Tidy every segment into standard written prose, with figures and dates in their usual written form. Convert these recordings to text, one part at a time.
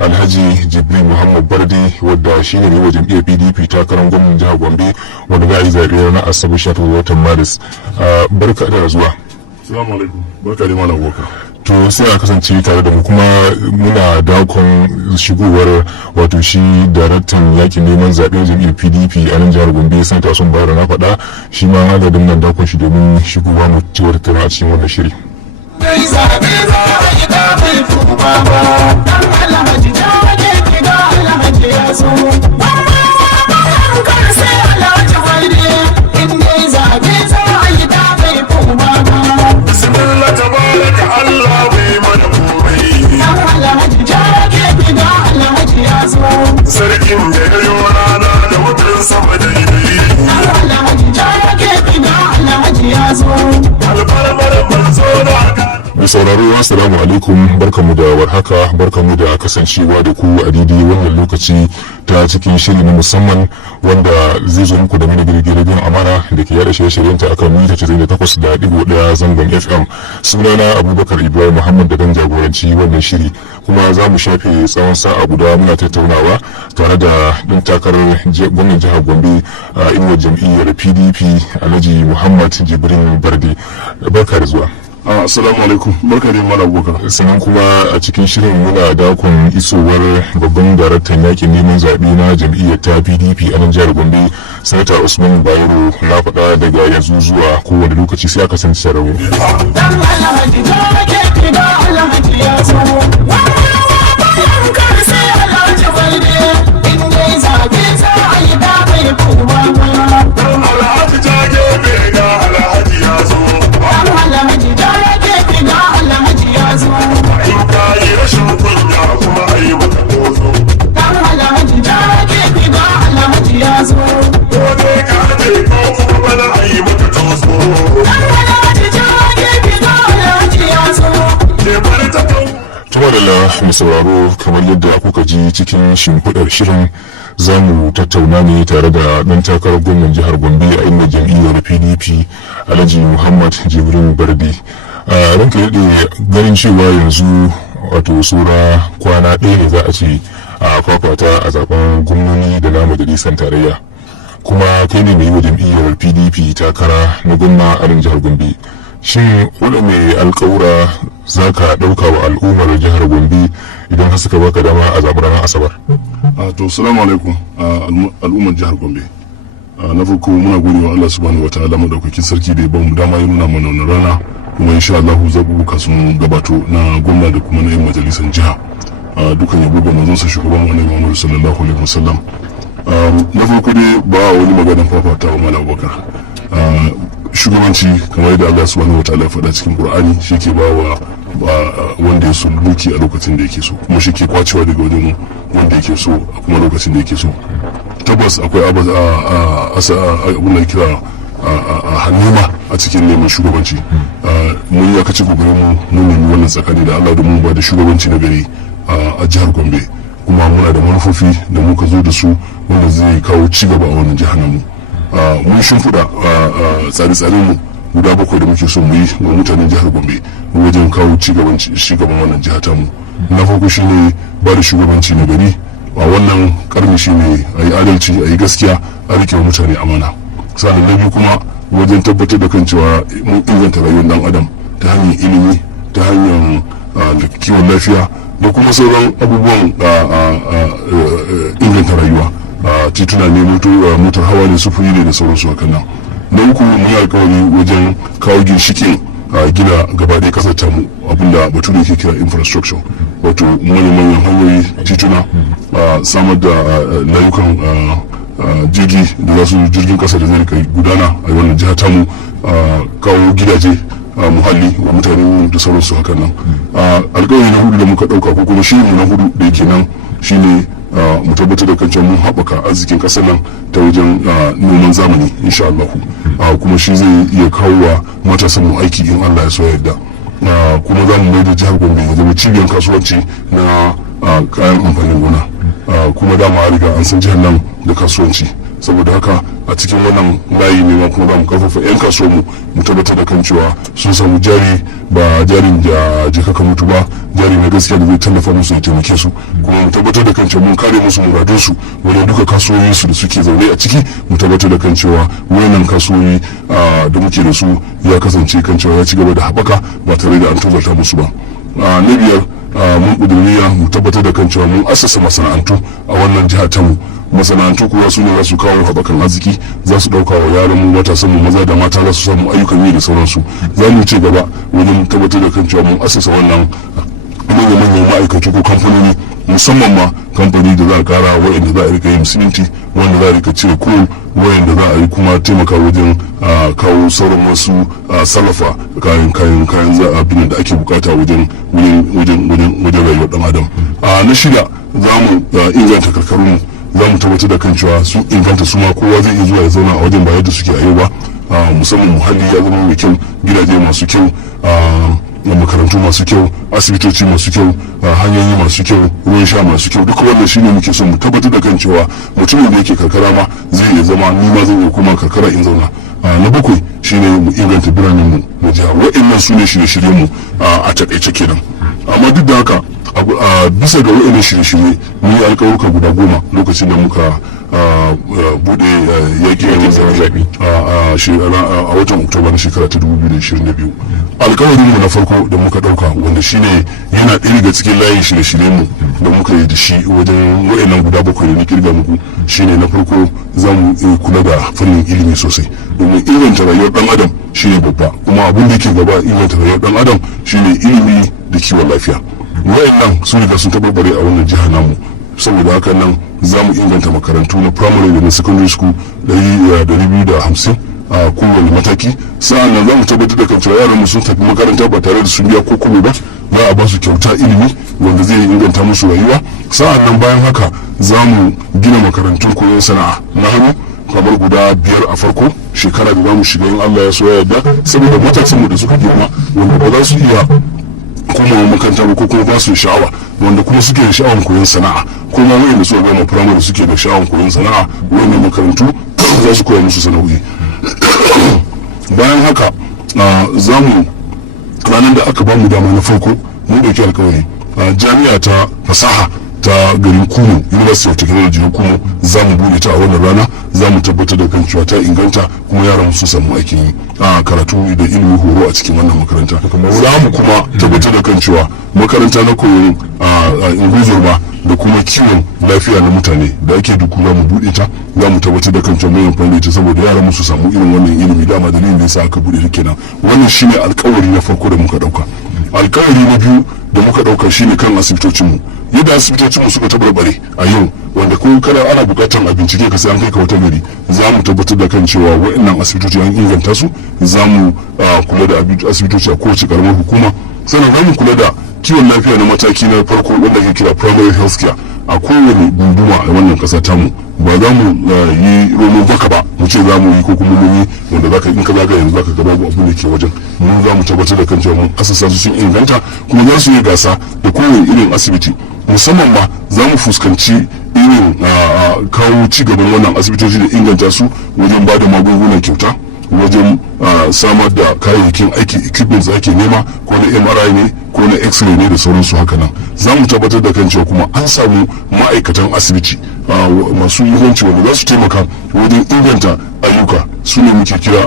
Alhaji Jibril Muhammad Barde wadda shi ne wa jam'iyyar PDP takarar gwamnan jihar Gombe wanda za a yi zaɓe ranar Asabar 18 watan Maris. Barka da zuwa. Assalamu alaikum. Barka da malam Boka. To sai a kasance tare da mu kuma muna dakon shigowar wato shi daraktan yakin neman zaɓen jam'iyyar PDP a nan jihar Gombe sanata Usman Bayero na faɗa shi ma haka da muna dakon shi domin shigowa mu ci wata tattauna a cikin wannan shiri. Sarkin da ya yi rana da wutar sama da idiri. Alfarmar manzo da Mai sauraro assalamu alaikum, barkamu da warhaka, barkamu da kasancewa da ku a daidai wannan lokaci ta cikin shiri na musamman wanda zai zo muku da mini girgirin amana da ke yada shirye-shiryen ta akan mita 98.1 zangon FM. Sunana Abubakar Ibrahim Muhammad da dan jagoranci wannan shiri kuma za mu shafe tsawon sa'a guda muna tattaunawa tare da ɗan takarar gwamnan jihar Gombe a inuwar jam'iyyar PDP Alhaji Muhammad Jibril Barde. Barka da zuwa. Assalamu alaikum. Barka da malam Boka. Sannan kuma a cikin shirin muna dakon isowar babban daraktan yakin neman zaɓe na jam'iyyar ta PDP a nan jihar Gombe sanata Usman Bayero na faɗa daga yanzu zuwa kowane lokaci sai aka san sarau. Mai sauraro kamar yadda kuka ji cikin shimfiɗar shirin za mu tattauna ne tare da ɗan takarar gwamnan jihar Gombe a inda jam'iyyar PDP Alhaji Muhammad Jibril Barde. A ranka yadda ganin cewa yanzu wato sura kwana ɗaya ne za a ce a fafata a zaben gwamnoni da na majalisar tarayya kuma kai ne mai yi wa jam'iyyar PDP takara na gwamna a nan jihar Gombe. Shin waɗanne alƙawura za ka ɗauka wa al'ummar jihar Gombe idan har suka baka dama a zaɓen ranar Asabar? To salamu alaikum al'ummar jihar Gombe. Na farko muna gode wa Allah subhanahu wataala madaukakin sarki da ya bamu dama ya nuna mana wannan rana kuma insha Allah zaɓuɓɓuka sun gabato na gwamna da kuma na yin majalisar jiha. Dukan yabo ga manzon sa shugaban Annabi Muhammad sallallahu alaihi wasallam. Na farko dai ba wani maganar fafata wa Malam Abubakar. Shugabanci kamar yadda Allah subhanahu wataala ya faɗa cikin Qur'ani shi ke ba wa wanda ya so mulki a lokacin da yake so kuma shi ke kwacewa daga wajen wanda yake so a kuma lokacin da yake so. Tabbas akwai abin da kira a hannuma a cikin neman shugabanci. Mun ya kace kokarin mu nemi wannan tsakani da Allah domin ba da shugabanci na gari a jihar Gombe kuma muna da manufofi da muka zo da su wanda zai kawo ci gaba a wannan jihar namu. Mun shimfiɗa tsare-tsaren mu guda bakwai da muke so mu yi wa mutanen jihar Gombe wajen kawo cigaban wannan jiha tamu. Na farko shine ba da shugabanci na gari a wannan karni shine a yi adalci a yi gaskiya a rike wa mutane amana. Sannan na biyu kuma wajen tabbatar da kan cewa mun inganta rayuwar dan adam ta hanyar ilimi ta hanyar kiwon lafiya da kuma sauran abubuwan inganta rayuwa. Tituna ne motar hawa ne sufuri ne da sauransu hakan nan. Na uku mun yi alkawari wajen kawo ginshikin gina gaba ɗaya kasar tamu abinda bature ke kira infrastructure wato manyan hanyoyi tituna samar da layukan jirgi da za su jirgin kasa da zai rika gudana a wannan jihar tamu kawo gidaje muhalli wa mutane da sauransu hakan nan. Alkawari na hudu da muka ɗauka ko kuma shirin na hudu da yake nan shine mu tabbatar da kancan mun haɓaka arzikin ƙasar nan ta wajen noman zamani insha Allah kuma shi zai iya kawo wa matasan mu aiki in Allah ya so yadda kuma za mu mai da jihar Gombe ya zama cibiyar kasuwanci na kayan amfanin gona kuma dama a riga an san jihar nan da kasuwanci saboda haka a cikin wannan layi ne ma kuma za mu karfafa 'yan kasuwa mu tabbatar da kan cewa sun samu jari ba jarin da jika ka mutu ba, jari na gaskiya da zai tallafa musu ya taimake su, kuma mu tabbatar da kan cewa mun kare musu muradunsu wanda duka kasuwoyinsu da suke zaune a ciki, mu tabbatar da kan cewa wayannan kasuwoyi da muke da su ya kasance kan cewa ya ci gaba da haɓaka ba tare da an tozarta musu ba. Na biyar, mun ƙudurniya mu tabbatar da kan cewa mun asasa masana'antu a wannan jiha tamu. Masana'antu kuwa su ne za su kawo haɓakan arziki, za su ɗauka wa yaran mu matasan mu maza da mata za su samu ayyukan yi da sauransu. Za mu ci gaba wajen tabbatar da kan cewa mun asasa wannan manyan ma'aikatu ko kamfanoni, musamman ma kamfani da za a kara wa'anda za a rika yin siminti, wanda za a rika cire coal, wa'anda za a yi kuma taimaka wajen kawo sauran wasu sarrafa kayan abin da ake bukata wajen rayuwar dan adam. Na shida, za mu inganta karkarunmu, za mu tabbatar da kan cewa sun inganta su ma kowa zai iya zuwa ya zauna a wajen ba yadda suke a yau ba, musamman muhalli ya zama mai kyau, gidaje masu kyau, makarantu masu kyau, asibitoci masu kyau, hanyoyi masu kyau, ruwan sha masu kyau. Duka wannan shine muke son mu tabbatar da kan cewa mutumin da yake karkara ma zai iya zama, ni ma zan iya kuma karkara in zauna. Na bakwai shine mu inganta biranen mu na jiha. Wa'annan su ne shirye-shiryen mu a takaice kenan. Amma duk da haka, bisa ga wa'annan shirye-shirye mun yi alƙawarka guda 10 lokacin da muka bude yaƙi zaɓe a watan Oktoba na shekara ta 2022. Alƙawarin mu na farko da muka ɗauka, wanda shine yana ɗaya daga cikin layin shirye-shiryen mu da muka yi da shi wajen wa'annan guda 7 da na kirga muku, shine na farko za mu kula da fannin ilimi sosai, domin inganta rayuwar ɗan adam shine babba, kuma abin da ke gaba inganta rayuwar ɗan adam shine ilimi da kiwon lafiya. Wa'annan sun riga sun tabarbare a wannan jiha namu, saboda haka nan za mu inganta makarantu na primary da na secondary school 250 a kowane mataki. Sa'an nan za mu tabbatar da kan cewa yaran mu sun tafi makaranta ba tare da sun biya ko kuma ba, za a ba su kyauta ilimi wanda zai inganta musu rayuwa. Sa'an nan bayan haka za mu gina makarantun koyon sana'a na hannu kamar guda 5 a farko shekara da za mu shiga, in Allah ya so ya yarda, saboda matasan mu da suka girma wanda ba za su iya komawa makaranta ba ko kuma ba su sha'awa, wanda kuma suke da sha'awar koyon sana'a, kuma wayanda suka gama firamare suke da sha'awar koyon sana'a, wannan makarantu za su koya musu sana'o'i. Bayan haka za mu, ranar da aka ba mu dama na farko, mun dauki alkawari jami'a ta fasaha ta garin Kumo, University of Technology na Kumo, za mu bude ta a wannan rana. Za mu tabbatar da kan cewa ta inganta kuma yaran su samu aikin yi karatu da ilimi horo a cikin wannan makaranta. Za mu kuma tabbatar da kan cewa makaranta na koyon ingozorma da kuma kiwon lafiya na mutane da ake duku za mu bude ta. Za mu tabbatar da kan cewa mai amfani da ita saboda yaran su samu irin wannan ilimi, dama dalilin da yasa aka bude ta kenan. Wannan shine alkawari na farko da muka dauka. Alkawari na biyu da muka dauka shine kan asibitocinmu. Yadda asibitocinmu suka tabarbare a yau, wanda kuma kada ana bukatar a bincike ka sai an kai ka wata gari, za mu tabbatar da kan cewa wa'annan asibitoci an inganta su. Za mu kula da asibitoci a kowace karamar hukuma, sannan za mu kula da kiwon lafiya na mataki na farko wanda ake kira primary health care a kowane gunduma a wannan kasa tamu. Ba za mu yi roman baka ba mu ce za mu yi ko kuma mun yi wanda zaka in ka zaga yanzu zaka ga babu abin da ke wajen. Mun za mu tabbatar da kan cewa mun asasa su sun inganta kuma za su yi gasa da kowane irin asibiti. Musamman ma za mu fuskanci irin kawo ci gaban wannan asibitoci da inganta su wajen ba da magungunan kyauta, wajen samar da kayayyakin aiki equipment da ake nema, ko na MRI ne ko na X-ray ne da sauransu. Haka nan za mu tabbatar da kan cewa kuma an samu ma'aikatan asibiti masu inganci wanda za su taimaka wajen inganta ayyuka, su ne muke kira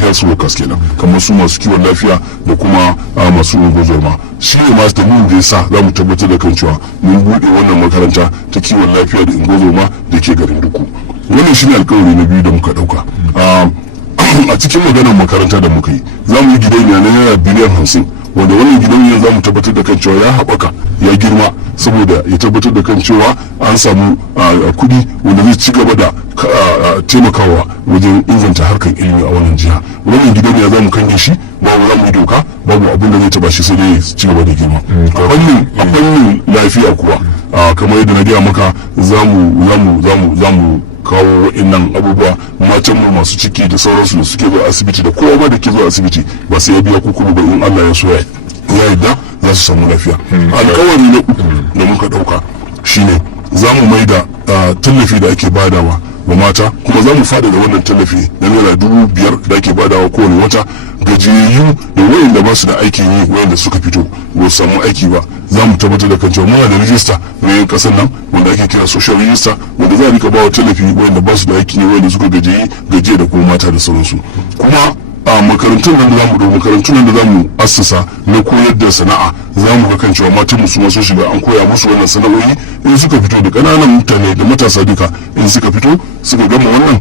health workers kenan, kamar su masu kiwon lafiya da kuma masu ungozoma. Shi ne masu dalilin da ya sa za mu tabbatar da kan cewa mun buɗe wannan makaranta ta kiwon lafiya da ungozoma da ke garin Duku. Wannan shi ne alkawari na biyu da muka ɗauka. A cikin maganar makaranta da muka yi, za mu yi gidauniya na naira biliyan 50, wanda wannan gidauniyar za mu tabbatar da kan cewa ya haɓaka ya girma, saboda ya tabbatar da kan cewa an samu kuɗi wanda zai ci gaba da taimakawa wajen inganta harkar ilimi a wannan jiha. Wannan gidauniya za mu kange shi, babu za mu yi doka, babu abin da zai taba shi, sai dai ci gaba da girma. A fannin lafiya kuwa, kamar yadda na gaya maka, za mu kawo wa'annan abubuwa, matan mu masu ciki da sauransu da suke zuwa asibiti da kowa ma da ke zuwa asibiti ba sai ya biya ko kuma ba, in Allah ya so ya yarda za su samu lafiya. Alkawari na uku da muka dauka shine za mu mai da tallafi da ake badawa wa mata, kuma za mu fada da wannan tallafi na naira 5,000 da ake badawa kowane wata gajiyayyu da wayanda ba su da aikin yi, wayanda suka fito ba su samu aiki ba. Za mu tabbatar da kan cewa muna da rijista na yan kasar nan wanda ake kira social register, wanda za a rika bawa tallafi wayanda ba su da aikin yi, wayanda suka gajiya da kuma mata da sauransu. Kuma a makarantun nan da zamu da makarantun nan da zamu assasa na koyar da sana'a, zamu ga kan cewa matan mu su ma sun shiga an koya musu wannan sana'o'i. In suka fito da kananan mutane da matasa duka, in suka fito suka gama wannan,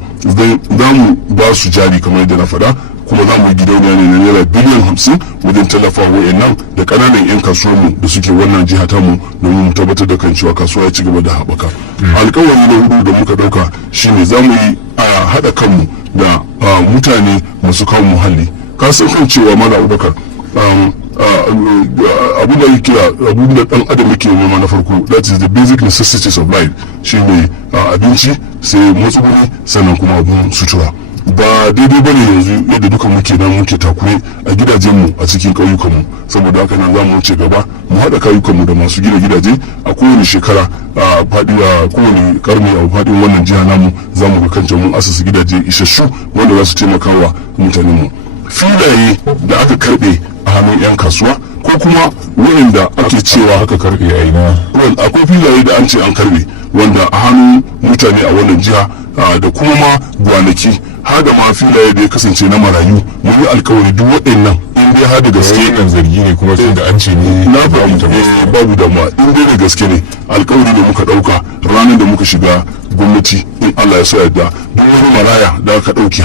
zamu ba su jari kamar yadda na faɗa, kuma za mu yi gidauniya ne na naira biliyan 50 wajen tallafawa wa'annan da kananan 'yan kasuwarmu da suke wannan jiha tamu, domin mu tabbatar da kan cewa kasuwa ya ci gaba da haɓaka. Alƙawari na hudu da muka ɗauka shine za mu yi haɗa kanmu da mutane masu kawo muhalli. Ka san kan cewa Malam Abubakar, abin da kira abin da dan adam yake nema na farko, that is the basic necessities of life, shine abinci, sai matsuguni, sannan kuma abin sutura. Ba daidai bane yanzu yadda duka muke nan muke takure a gidajenmu a cikin ƙauyukanmu. Saboda haka nan za mu wuce gaba, mu haɗa kayukanmu da masu gina gidaje a kowane shekara, a kowane karni a faɗin wannan jiha namu, za mu ga kan mun asasa gidaje isasshu wanda za su taimaka wa mutanenmu. Filaye da aka karɓe a hannun 'yan kasuwa ko kuma wanda ake cewa haka karɓe a ina, akwai filaye da an ce an karɓe wanda a hannun mutane a wannan jiha, da kuma ma gwanaki, har da ma filaye da ya kasance na marayu. Mun yi alkawari duk waɗannan in dai har da gaske wannan zargi ne, kuma tun da an ce ne na babu da ma, in dai da gaske ne alkawari ne muka ɗauka ranar da muka shiga gwamnati, in Allah ya so yadda duk wani maraya da aka ɗauki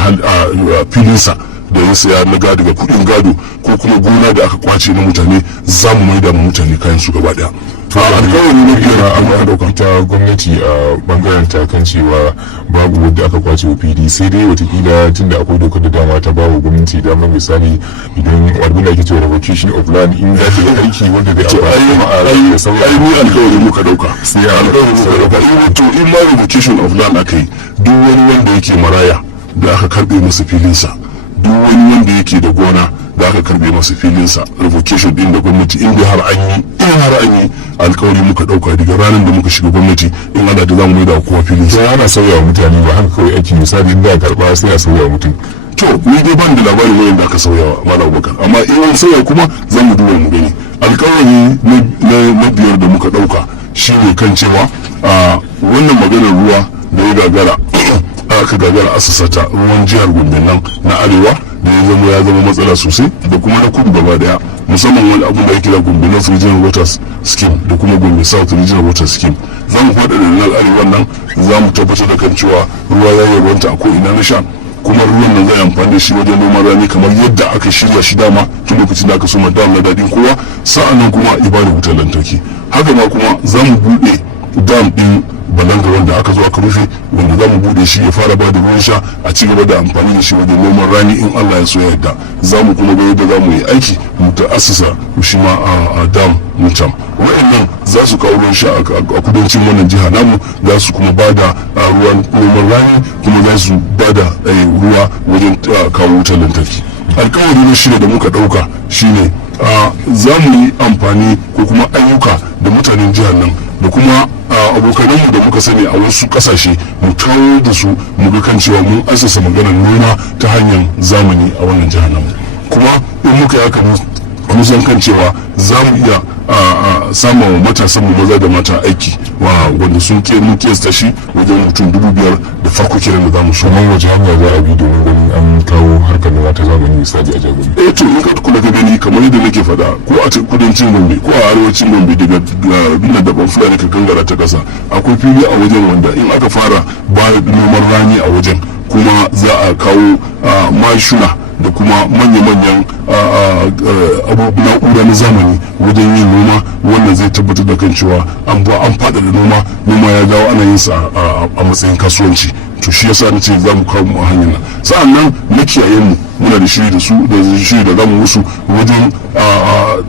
filinsa da ya saya na gado daga kuɗin gado ko kuma gona da aka kwace na mutane, za mu maida ma mutane kayan su gaba ɗaya. alkawari na biyar an ɗauka ta gwamnati a bangaren ta kan cewa babu wadda aka kwace wa PD, sai dai watakila tunda akwai dokar da dama ta bawa gwamnati damar, misali idan abin da ake cewa revocation of land, in za ta yi aiki wanda da ai ni alkawari muka ɗauka, sai alkawari muka ɗauka. To in ma revocation of land aka yi, duk wani wanda yake maraya da aka karɓe masa filinsa, duk wani wanda yake da gona da aka karbe masa filinsa, revocation din da gwamnati in dai har an yi alkawari muka dauka daga ranar da muka shiga gwamnati, in Allah da zamu mai da kowa filinsa. Sai ana sauya mutane ba haka kawai aiki, misali in da karba sai a sauya mutum. To ni dai ban da labarin wayan da aka sauya Malam Abubakar, amma in an sauya kuma za mu duba mu gani. Alkawari na biyar da muka dauka shine kan cewa wannan maganar ruwa da ya gagara aka gagara asasata ruwan jihar Gombe nan na arewa da ya zama matsala sosai, da kuma na kudu gaba daya, musamman wani abun da ya kira Gombe North Regional Water Scheme da kuma Gombe South Regional Water Scheme. Za mu faɗa da nan arewa nan, za mu tabbatar da kan cewa ruwa ya yawanta a ko'ina na sha, kuma ruwan nan zai amfani da shi wajen noman rani kamar yadda aka shirya shi dama tun lokacin da aka soma dam na daɗin kowa, sa'an nan kuma ibada wutar lantarki. Haka ma kuma za mu buɗe dam ɗin Balanga wanda aka zo aka rufe, wanda za mu bude shi ya fara bada ruwan sha a ci gaba da amfani da shi wajen noman rani, in Allah ya so ya yarda. Za mu kuma ga yadda za mu yi aiki mu ta'assasa shi ma a dam mutam. Wa'annan za su kawo ruwan sha a kudancin wannan jiha namu, za su kuma bada ruwan noman rani, kuma za su bada ruwa wajen kawo wutar lantarki. Alkawari na shida da muka dauka shine za mu yi amfani ko kuma ayyuka da mutanen jihar nan da kuma abokananmu da muka sani a wasu kasashe, mu kawo da su mu ga kan cewa mun asasa maganar noma ta hanyar zamani a wannan jihar namu. Kuma in muka yi haka mun san kan cewa za mu iya samun wa matasan mu maza da mata aiki wanda sun mun kiyasta shi wajen mutum 5,000 da farko kenan da za mu so. Kamar wace hanya za a bi domin ganin an kawo harkar noma ta zamani misali a Jagombe? To in ka kula ga gani kamar yadda nake faɗa, ko a kudancin Gombe ko a arewacin Gombe daga binna da Banfula ne ka gangara ta ƙasa, akwai fili a wajen wanda in aka fara ba noman rani a wajen, kuma za a kawo mashuna da kuma manya-manyan na'ura na zamani wajen yin noma, wannan zai tabbatar da kan cewa an faɗaɗa noma ya dawo ana yin sa a matsayin kasuwanci. To shi yasa na ce za mu kawo mu a hanyar nan. Sa'an nan makiyayen mu muna da shiri da su da shiri da zamu musu wajen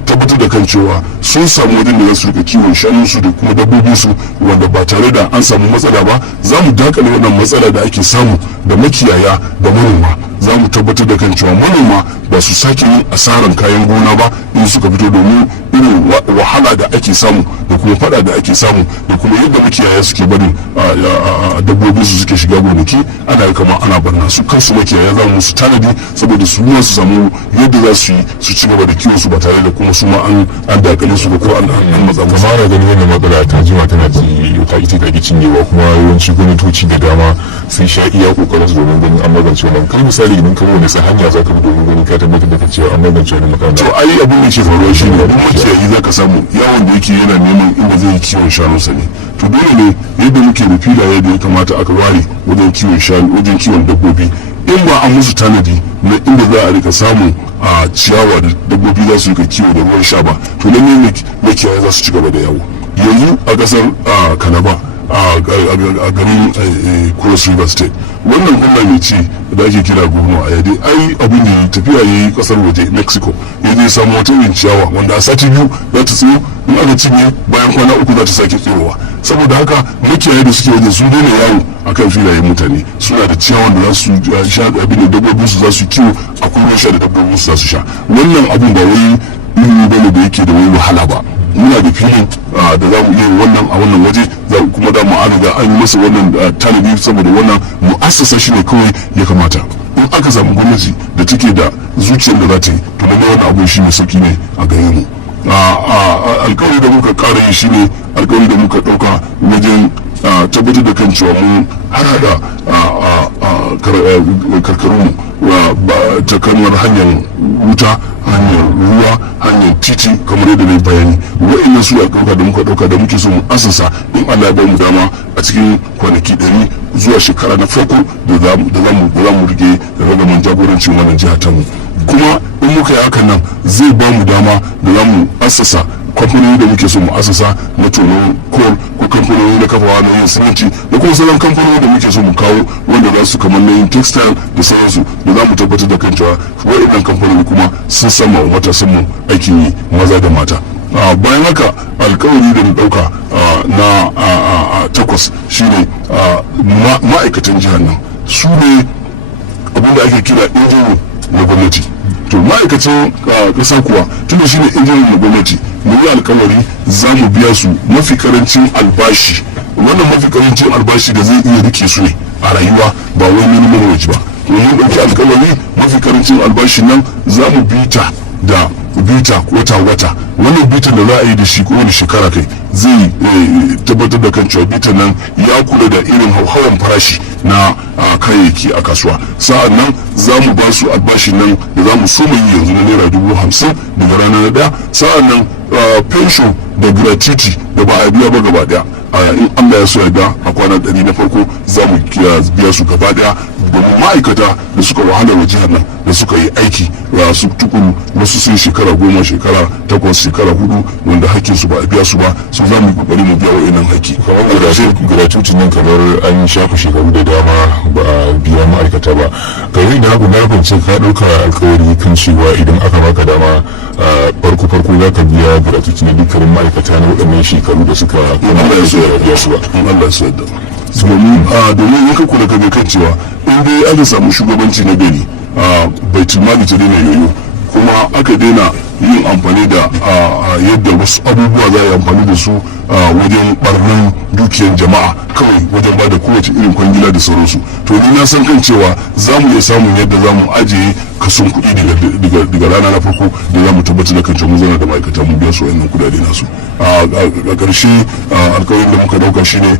tabbatar da kan cewa sun samu wajen da za su rika kiwon shanunsu da kuma dabbobinsu, wanda ba tare da an samu matsala ba. Za mu dakale wannan matsala da ake samu da makiyaya da manoma. Za mu tabbatar da kan cewa manoma ba su sake yin asaran kayan gona ba in suka fito, domin in irin wahala da ake samu da kuma fada da ake samu da kuma yadda makiyaya suke barin dabbobi su suke shiga gonaki ana kama ana barna su kansu makiyaya za mu su tanadi saboda su ma su samu yadda za su yi su ci gaba da kiwon su ba tare da kuma su ma an dakale su ko an matsa musu. kamar ganin wannan matsala ta jima tana ta ita ta cinyewa kuma yawanci gwamnatoci da dama sun sha iya kokarin su domin ganin an magance wannan. kai misali idan ka wani sa hanya za ka bi domin ganin ka tabbatar da cewa an magance wannan matsala. to ai abin da ke faruwa shi ne duk makiyayi za ka samu yawon da yake yana neman inda zai yi kiwon shanunsa ne. to dole ne yadda muke da filaye da ya kamata aka ware wajen kiwon shanu wajen kiwon dabbobi in ba an musu tanadi na inda za a rika samun ciyawa da dabbobi za su rika kiwo da ruwan sha ba to lalle makiyaya za su ci gaba da yawo. yanzu a kasar Kalaba a garin Cross River State wannan gwamna mai ci da ake kira Gurno a yade ai abin da tafiya yayi kasar waje Mexico ya je samu wata irin ciyawa wanda a sati biyu za ta tsiro in aka cinye bayan kwana uku za ta sake tsirowa. saboda haka makiyaye da suke waje sun daina yawo akan filayen mutane suna da ciyawan da za su sha abin da dabbobin su za su kiwo akwai ruwan sha da dabbobin su za su sha. wannan abin ba wai ilimi bane da yake da wani wahala ba. muna da filin da za mu iya wannan a wannan waje kuma da mu an riga an yi masa wannan tanadi saboda wannan mu'assasa shi ne kawai ya kamata. in aka samu gwamnati da take da zuciyar da za ta yi to lalle wannan abu shi ne sauki ne a gare mu. alkawari da muka kara yi shine alkawari da muka dauka wajen tabbatar da kan cewa mun hada karkarunmu ta kanuwar hanyar wuta hanyar ruwa hanyar titi kamar yadda na bayani. wa'annan su alƙawura da muka ɗauka da muke so mu asasa in Allah ya bamu dama a cikin kwanaki 100 zuwa shekara na farko da za mu rike ragaman jagorancin wannan jiha tamu. kuma in muka yi hakan nan zai bamu dama da za mu asasa kamfanoni da muke so mu asasa na tonon coal ko kamfanoni na kafawa na yin siminti da kuma sauran kamfanoni da muke so mu kawo wanda za su kamar na yin textile da sauransu da za mu tabbatar da kan cewa waɗannan kamfanoni kuma sun sama matasan mu aikin yi maza da mata. bayan haka alkawari da na ɗauka na 8 shine ma'aikatan jihar nan su ne abinda ake kira injiniya na gwamnati. to ma'aikacin ƙasa kuwa tunda shine injiniya na gwamnati mu yi alkawari za mu biya su mafi karancin albashi. wannan mafi karancin albashi da zai iya rike su ne a rayuwa ba wai minimum wage ba. mun ɗauki alkawari mafi karancin albashi nan za mu bita da bita wata wannan bitan da za a yi da shi kowane shekara kai zai tabbatar da kan cewa bitan nan ya kula da irin hauhawan farashi na kayayyaki a kasuwa. sa'an nan za mu ba su albashin nan da za mu so mu yi yanzu na naira 50,000 daga rana na daya. sa'an nan pension da gratuity da ba a biya ba gaba daya in Allah ya so yarda a kwana 100 na farko za mu biya su gaba daya domin ma'aikata da suka wahala wa jihar nan da suka yi aiki su tukuru wasu sun shekara 10 shekara 8 shekara 4 wanda hakkin su ba a biya su ba so za mu yi kokari mu biya wa'annan hakki. kamar gratuity nan kamar an shafa shekaru da dama ba a biya ma'aikata ba. kai da abu na fahimci ka dauka alkawari kan cewa idan aka baka dama farko za ka biya gratuity na dukkanin ma'aikata na waɗannan shekaru da suka Allah ya so ya biya su ba in Allah ya so ya domin in ka kula ka ga kan cewa in dai aka samu shugabanci na gari baitul mali ta daina yoyo kuma aka daina yin amfani da yadda wasu abubuwa za a yi amfani da su wajen barnan dukiyar jama'a kawai wajen ba da kowace irin kwangila da sauransu. to ni na san kan cewa za mu iya samun yadda za mu ajiye kason kuɗi daga rana na farko da za mu tabbatar da kan cewa mu zana da ma'aikata mu biya su wayannan kudade nasu. a ƙarshe alkawarin da muka dauka shine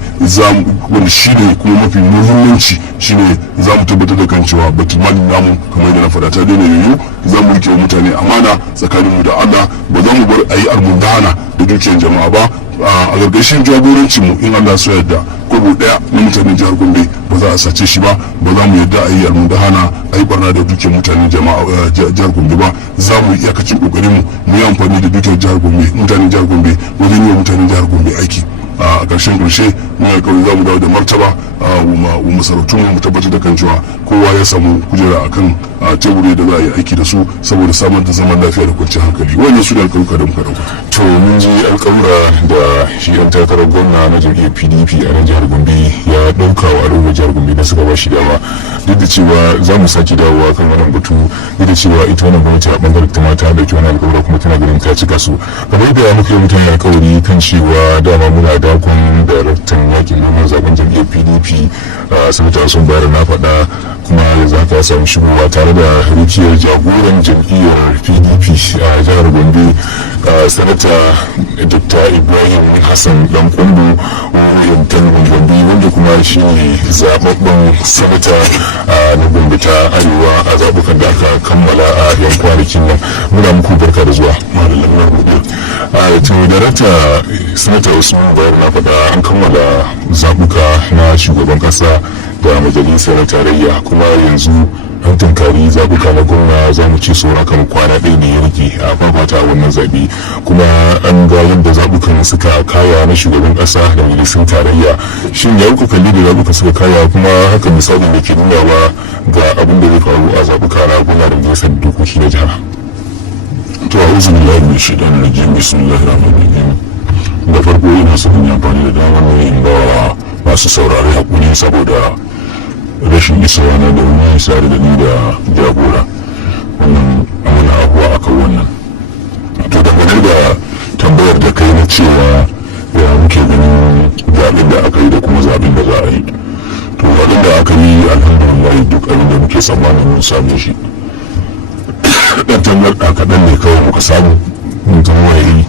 wanda shine kuma mafi muhimmanci shine za mu tabbatar da kan cewa batulmalin namu kamar yadda na faɗa ta daina yoyo. za mu rike wa mutane amana tsakaninmu da Allah ba za mu bar a yi almundana da dukiyar jama'a ba. a gargashin jagorancin mu in Allah so yadda kobo daya na mutanen jihar Gombe ba za a sace shi ba za mu yadda a yi almundahana a yi barna da dukiyar mutanen jihar Gombe ba. za mu yi iyakacin kokarin mu yi amfani da dukiyar jihar Gombe mutanen jihar Gombe wajen yi wa mutanen jihar Gombe aiki. a karshen karshe mun alƙawari za mu dawo da martaba wa masarautun mu tabbatar da kan cewa kowa ya samu kujera akan teburi da za a yi aiki da su saboda samar da zaman lafiya da kwanciyar hankali. Wannan su da alƙaluka da muka dauka. To mun ji alƙawura da shi ɗan takarar gwamna na jam'iyyar PDP a nan jihar Gombe ya ɗauka wa al'ummar jihar Gombe da suka ba shi dama, duk da cewa za mu sake dawowa kan wannan batu, duk da cewa ita wannan gwamnati a ɓangaren ta mata da wani alƙawura kuma tana ganin ta cika su. Kamar yadda muka yi mutane alƙawari kan cewa dama muna dakon daraktan yakin neman zaben jam'iyyar PDP sanata sun bayar na faɗa, kuma yanzu haka samu shigowa tare da rikiyar jagoran jam'iyyar PDP a jihar Gombe sanata Dr. Ibrahim Hassan Dan Kumbu wurin talibin Gombe, wanda kuma shi ne zababben sanata na Gombe ta Arewa a zabukan da aka kammala a yan kwanakin nan. Muna muku barka da zuwa. Darakta sanata Usman Bayar na faɗa an kammala zabuka na shugaban ƙasa da majalisar tarayya, kuma yanzu an tunkari zabuka na gwamna, za mu ci sauran kan kwana ɗaya ne ya rike a fafata wannan zaɓe, kuma an ga yadda zabukan suka kaya na shugaban ƙasa da majalisar tarayya. Shin ya kuka kalli da zabuka suka kaya, kuma haka misali da ke nunawa ga abin da zai faru a zabuka na gwamna da majalisar dokoki na jiha? To a'udhu billahi minash shaitanir rajim, bismillahir rahmanir rahim. Da farko ina son yin amfani da damar ne in ba masu saurare hakuri saboda rashin isawa na da wani sare da ni da jagora wannan amina abuwa akan wannan. To dangane da tambayar da kai na cewa ya muke ganin zaɓen da aka yi da kuma zaɓen da za a yi, to zaɓen da aka yi alhamdulillah duk abin da muke tsammanin mun same shi. Dan tangarɗa kaɗan ne kawai muka samu mun zama waye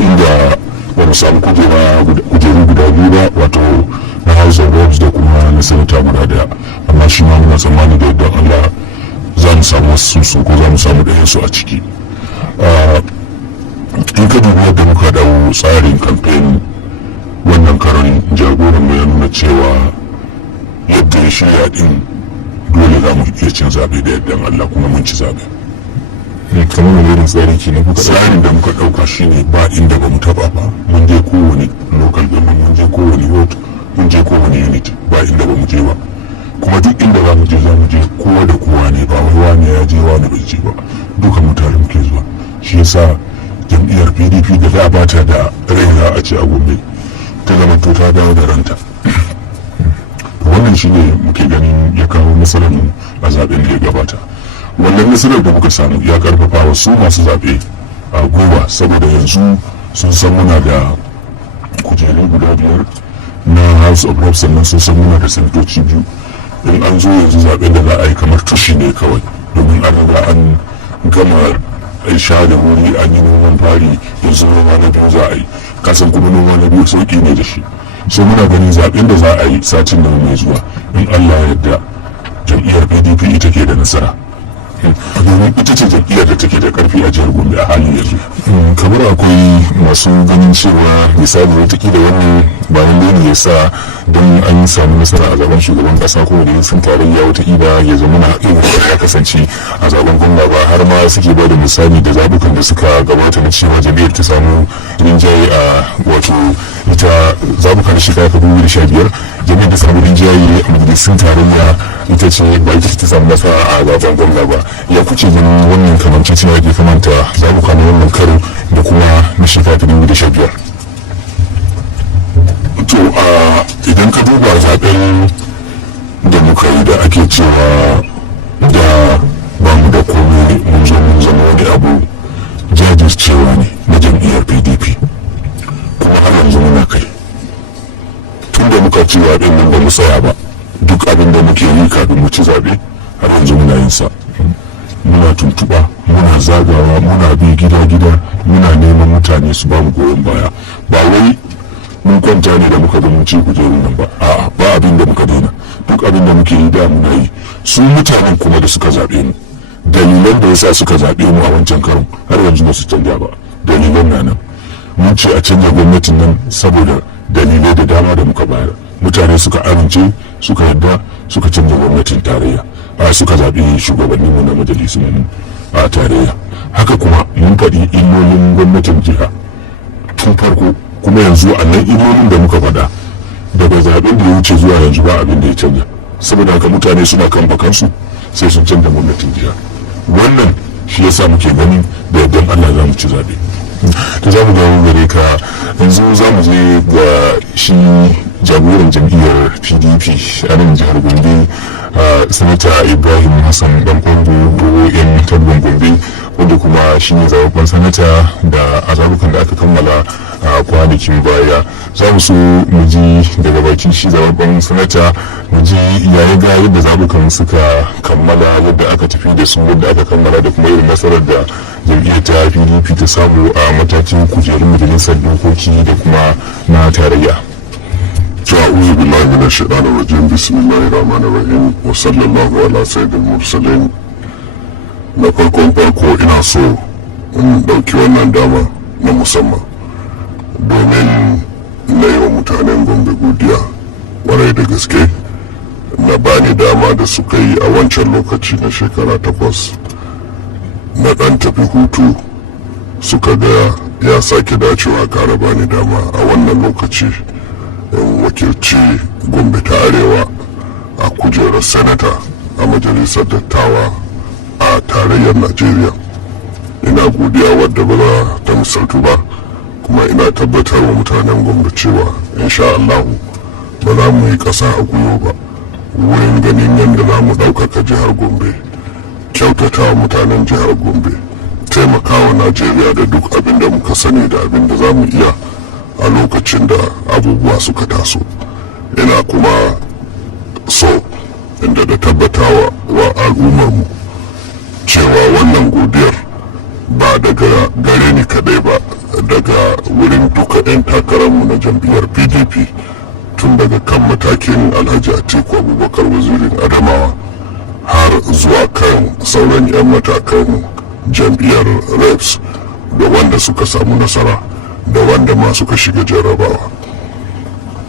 inda ba mu samu kujeru guda biyu ba, wato na House of Reps da kuma na Sanata guda daya, amma shi ma muna tsammani da yadda Allah za mu samu wasu su ko za mu samu ɗayan su a ciki. In ka dubi yadda muka dau tsarin kamfen wannan karon, jagoran mu ya nuna cewa yadda ya shirya din dole za mu iya cin zaɓe da yadda Allah, kuma mun ci zaɓe. Kamar wani irin tsari ke na kuka tsarin da muka ɗauka shine ba inda ba mu taɓa ba. Mun je kowane local government, mun je kowane ward, mun je kowane unit, ba inda ba mu je ba. Kuma duk inda za mu je kowa da kowa ne, ba wai wani ya je wani bai je ba, duka mu tare muke zuwa. Shi yasa jam'iyyar PDP da da ba ta da raina a ce a Gombe ta zama to ta dawo da ranta. Wannan shine muke ganin ya kawo nasarar mu a zaben da ya gabata. Wannan nasarar da muka samu ya karfafa wa su masu zaɓe a gwiwa, saboda yanzu sun san muna da kujeru guda 5 na House of Reps, sannan sun san muna da sanatoci 2. In an zo yanzu zaɓen da za a yi kamar tushi ne kawai, domin an riga an gama sha da wuri, an yi noman fari, yanzu noma na biyu za a yi. Kasan kuma noma na biyu sauƙi ne da shi. So muna ganin zaɓen da za a yi satin da mai zuwa, in Allah ya yarda jam'iyyar PDP ita ke da nasara. Domin ita ce jam'iyyar da take da karfi a jihar Gombe a halin yanzu. Kamar akwai masu ganin cewa misali watakila wannan bayan dole ya sa don an samu nasara a zaben shugaban kasa ko da sun tarayya watakila ya zama na irin ya kasance a zaben gwamna ba, har ma suke ba da misali da zabukan da suka gabata na cewa jam'iyyar ta samu rinjaye a wato ita zabukan da shekara ta 2015 jam'iyyar ta samu rinjaye a majalisun tarayya ita ce ba ita ta samu nasara a zaben gwamna ba. Ya kuce ganin wannan kamancin da ke kamanta zabuka na wannan karo da kuma na shekara ta 2015? To idan ka duba zaben da muka yi da ake cewa da ba mu da komai mun zama wani abu, jajircewa ne na jam'iyyar PDP, kuma har yanzu muna kai. Tun da muka ci zaɓen nan ba mu tsaya ba, duk abin da muke yi kafin mu ci zaɓe har yanzu muna yin sa. Muna tuntuɓa, muna zagawa, muna bi gida-gida, muna neman mutane su ba mu goyon baya. Ba wai mun kwanta ne da muka ga mun ci kujeru nan ba, a'a, ba abin da muka daina. Duk abin da muke yi da muna yi. Su mutanen kuma da suka zaɓe mu, dalilan da yasa suka zaɓe mu a wancan karon har yanzu ba su canja ba. Dalilan na nan. Mun ce a canja gwamnatin nan saboda dalilai da dama da muka bayar. Mutane suka amince, suka yarda, suka canja gwamnatin tarayya. Suka zaɓi shugabanninmu na majalisun a tarayya. Haka kuma mun faɗi illolin gwamnatin jiha tun farko kuma yanzu a nan ilolin da muka faɗa daga zaben da ya wuce zuwa yanzu ba abin da ya canza, saboda haka mutane suna kan bakansu sai sun canza gwamnatin jiha. Wannan shi yasa muke ganin da yardan Allah za mu ci zaɓe. To za mu dawo gare ka yanzu, za mu je ga shi jagoran jam'iyyar PDP a nan jihar Gombe, sanata Ibrahim Hassan Dan Kwango yan tabban Gombe, wanda kuma shi ne zababben sanata da a zabukan da aka kammala a kwanakin baya. Za mu so mu ji daga bakin shi zababben sanata, mu ji ya ga yadda zabukan suka kammala, yadda aka tafi da su, yadda aka kammala, da kuma irin nasarar da jam'iyyar ta PDP ta samu a matakin kujerun majalisar dokoki da kuma na tarayya. أعوذ بالله من الشيطان الرجيم بسم الله الرحمن الرحيم وصلى الله على سيد المرسلين. na farko ina so in dauki wannan dama na musamman domin na yi wa mutanen Gombe godiya kwarai da gaske na bani dama da suka yi a wancan lokaci na shekara 8 na dan tafi hutu, suka ga ya sake dacewa kara bani dama a wannan lokaci in wakilci Gombe ta Arewa a kujerar senata a majalisar dattawa a tarayyar Najeriya. Ina godiya wadda ba za ta misaltu ba, kuma ina tabbatar wa mutanen Gombe cewa insha Allah ba za mu yi ƙasa a gwiwa ba wurin ganin yadda za mu ɗaukaka jihar Gombe, kyautata wa mutanen jihar Gombe, taimakawa Najeriya da duk abin da muka sani da abin da za mu iya a lokacin da abubuwa suka taso. Ina kuma so inda da tabbatawa wa al'ummarmu cewa wannan godiyar ba daga gare ni kadai ba, daga wurin duka 'yan takararmu na jam'iyyar PDP, tun daga kan matakin Alhaji Atiku Abubakar wazirin Adamawa har zuwa kan sauran 'yan matakan jam'iyyar reps, da wanda suka samu nasara da wanda ma suka shiga jarrabawa.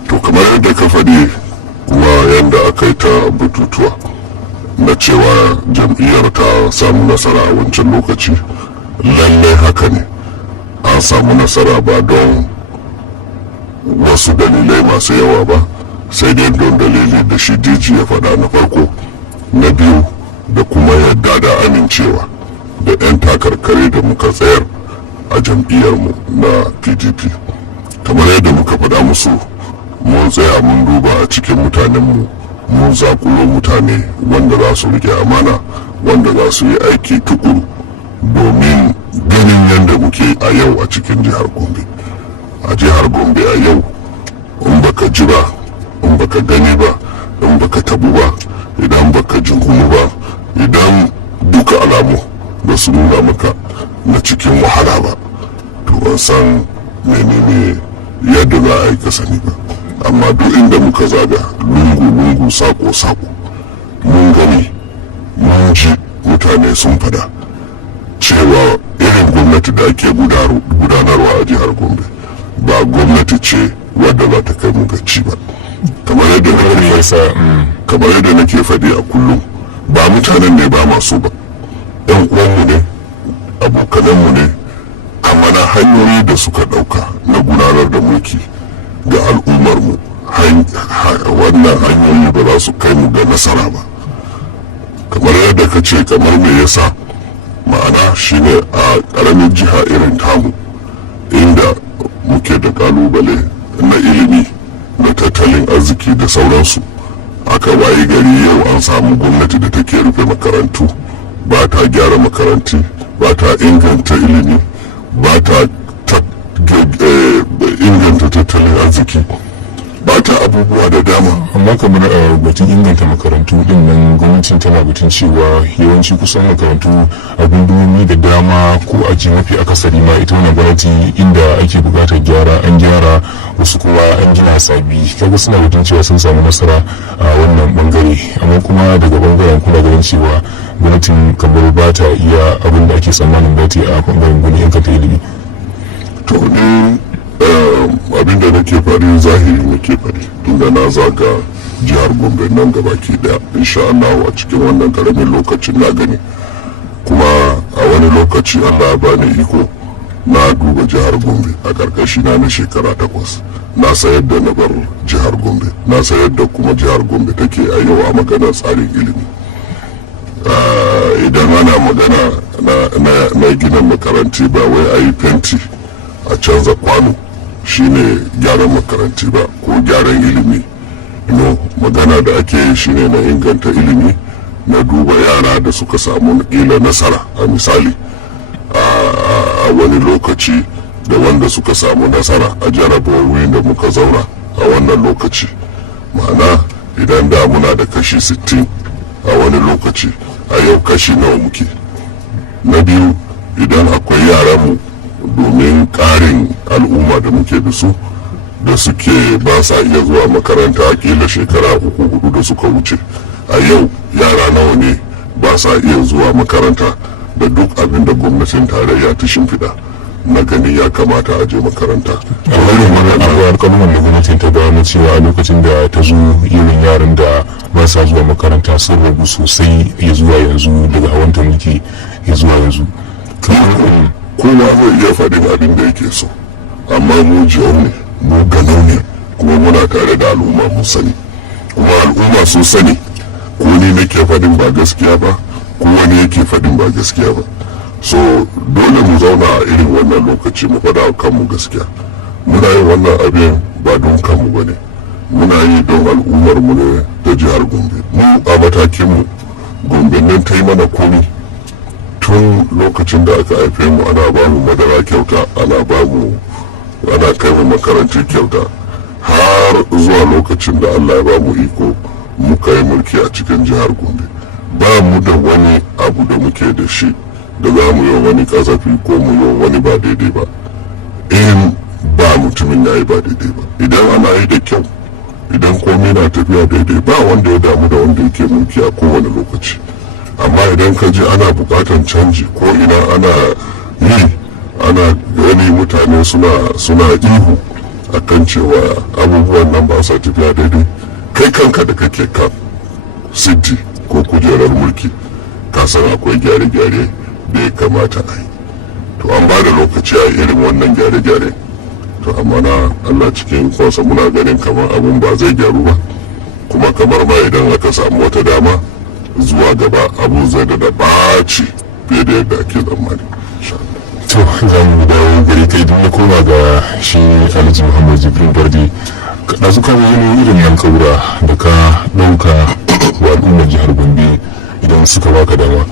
To kamar yadda ka faɗi kuma yadda aka yi ta bututuwa na cewa jam'iyyar ta samu nasara a wancan lokaci, lallai haka ne, an samu nasara ba don wasu dalilai masu yawa ba, sai dai don dalili da shi DG ya faɗa na farko, na biyu da kuma yadda da amincewa da 'yan takarkare da muka tsayar a jam'iyyarmu na PDP. Kamar yadda muka faɗa musu, mun tsaya mun duba a cikin mutanenmu, mun zakulo mutane wanda za su rike amana, wanda za su yi aiki tukuru domin ganin yadda muke a yau a cikin jihar Gombe. A jihar Gombe a yau, in baka ji ba, in baka gani ba, in baka tabu ba, idan baka jinkunu ba, idan duka alamu ba su nuna maka na cikin wahala ba, to ban san menene yadda za a yi kasani ba. Amma duk inda muka zaga, lungu-lungu, sako-sako, mun gani, mun ji mutane sun fada cewa irin gwamnati da ake gudanarwa a jihar Gombe ba gwamnati ce wadda za ta kai mu gaci ba. Kamar yadda nake faɗi a kullum, ba mutanen ne ba masu ba, 'yan uwanmu ne, abokananmu ne, amma na hanyoyi da suka ɗauka na gudanar da mulki ga al'ummarmu, wannan hanyoyi ba za su kai mu ga nasara ba. Kamar yadda ka ce, kamar me yasa, ma'ana shine a ƙaramin jiha irin tamu, inda muke da kalubale na ilimi, na tattalin arziki da sauransu, aka waye gari yau an samu gwamnati da take rufe makarantu, ba ta gyara makaranti, ba ta inganta ilimi, ba ta inganta tattalin arziki, ba ta abubuwa da dama. Amma kamar a batun inganta makarantu din nan, gwamnatin tana batun cewa yawanci kusan makarantu a gundumomi da dama, ko a ce mafi akasari ma ita wannan gwamnati inda ake bukatar gyara an gyara, wasu kuma an gina sabi. Kaga suna batun cewa sun samu nasara a wannan bangare, amma kuma daga bangaren kuna ganin cewa gwamnatin kamar ba ta iya abin da ake tsammanin ba ta a bangaren gwamnati inganta ilimi. To ne abin da nake faɗi zahiri nake faɗi, tunda na zaga jihar Gombe nan gabaki daya, insha Allah a cikin wannan karamin lokacin na gani, kuma a wani lokaci Allah ya bani iko na duba jihar Gombe a ƙarƙashina na shekara 8. na sayar da na bar jihar Gombe, na sayar da kuma jihar Gombe take a yau a maganar tsarin ilimi. Idan ana magana na gina makaranti ba wai a yi fenti a canza kwano shine gyaran makaranti ba ko gyaran ilimi. Magana da ake yi shine na inganta ilimi, na duba yara da suka samu ila nasara a misali a wani lokaci da wanda suka samu nasara a jarabawoyi da muka zauna a wannan lokaci. Ma'ana idan da muna da kashi 60 a wani lokaci, a yau kashi nawa muke. Na biyu, idan akwai yaranmu domin ƙarin al'umma da muke da su da suke ba sa iya zuwa makaranta a kila shekara 3-4 da suka wuce, a yau yara nawa ne ba sa iya zuwa makaranta da duk abin da gwamnatin tarayya ta shimfiɗa na gani ya kamata a je makaranta. a wannan abuwar kalmar da gwamnatin ta gano cewa a lokacin da ta zo irin yaran da ba sa zuwa makaranta sun ragu sosai ya zuwa yanzu, daga hawan ta mulki ya zuwa yanzu. Kowa zai iya faɗin abin da yake so, amma mu jiyar ne, mu ganau ne, kuma muna tare da al'umma mun sani, kuma al'umma sun sani ko ni nake faɗin ba gaskiya ba ko wani yake faɗin ba gaskiya ba. So dole mu zauna a irin wannan lokaci mu faɗa kanmu gaskiya. Muna yin wannan abin ba don kanmu ba ne, muna yi don al'ummar mu ne da jihar Gombe. Mu a matakin mu Gombe nan ta yi mana komi. Tun lokacin da aka haife mu ana ba mu madara kyauta, ana kai mu makarantar kyauta, har zuwa lokacin da Allah ya ba mu iko muka yi mulki a cikin jihar Gombe. Ba mu da wani abu da muke da shi da za mu yi wani kasafi ko mu yi wani ba daidai ba, in ba mutumin ya yi ba daidai ba. Idan ana yi da kyau, idan komai na tafiya daidai, ba wanda ya damu da wanda yake mulki a kowane lokaci. Amma idan ka ji ana bukatan canji ko ina ana gani mutane suna ihu akan cewa abubuwan nan ba sa tafiya daidai, kai kanka da kake kan city ko kujerar mulki ka san akwai gyare-gyare da ya kamata a yi. To an ba da lokaci a irin wannan gyare-gyare, to amma na Allah cikin kwasa muna ganin kamar abun ba zai gyaru ba, kuma kamar ma idan aka samu wata dama zuwa gaba abu zai da ɓaci fiye da yadda ake tsammani. To za mu dawo gari kai idan na koma ga shi Alhaji Muhammad Jibrin Barde, da su kawo wani irin nan kaura da ka ɗauka wa al'ummar jihar Gombe idan suka baka dama,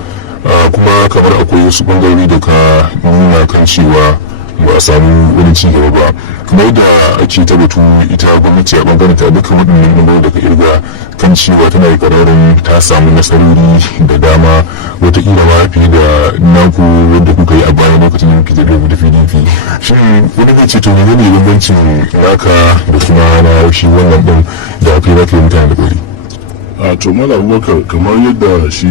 kuma kamar akwai wasu bangarori da ka nuna kan cewa ba a samu wani ci gaba ba, kamar yadda ake ta batu ita gwamnati a bangaren ta dukkan waɗannan lambar da ka irga kan cewa tana ikirarin ta samu nasarori da dama, wataƙila ma fiye da naku wanda kuka yi a baya lokacin da kuke zaɓe da PDP. Shin wani zai ce to ne ne bambancin naka da kuma na shi wannan ɗin da aka yi za ka yi mutane da kwari? To Malam Abubakar, kamar yadda shi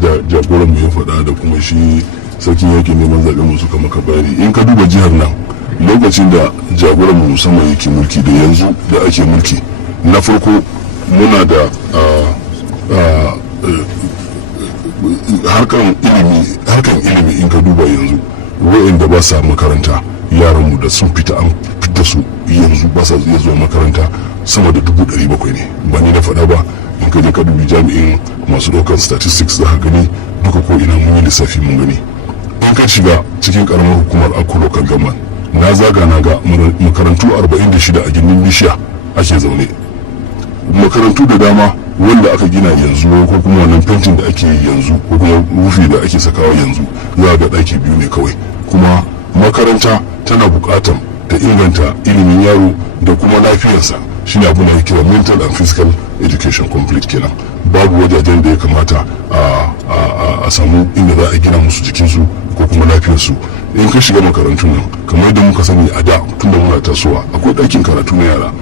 da jagoran mu ya faɗa da kuma shi sarkin yakin neman zaɓen mu suka maka bayani, in ka duba jihar nan lokacin da jagoran mu musamman yake mulki da yanzu da ake mulki, na farko muna da harkan ilimi in ka duba yanzu wa'anda ba sa makaranta, yaran mu da sun fita an fita su yanzu ba sa iya zuwa makaranta sama da 700,000 ne, ba ni na faɗa ba. In ka je ka dubi jami'in masu ɗaukar statistics za ka gani duka ko ina mun yi lissafi mun gani. In ka shiga cikin karamar hukumar Akko Local Government, na zaga na ga makarantu 46 a gindin bishiya ake zaune. Makarantu da dama wanda aka gina yanzu ko kuma wannan fentin da ake yi yanzu ko kuma rufi da ake sakawa yanzu, za ga ɗaki 2 ne kawai. Kuma makaranta tana buƙatar ta inganta ilimin yaro da kuma lafiyarsa, shine abu da kira mental and physical education complete kenan. Babu wajajen da ya kamata a samu inda za a gina musu jikinsu ko kuma lafiyarsu. In ka shiga makarantun nan kamar yadda muka sani a da tun da muna tasowa, akwai ɗakin karatu na yara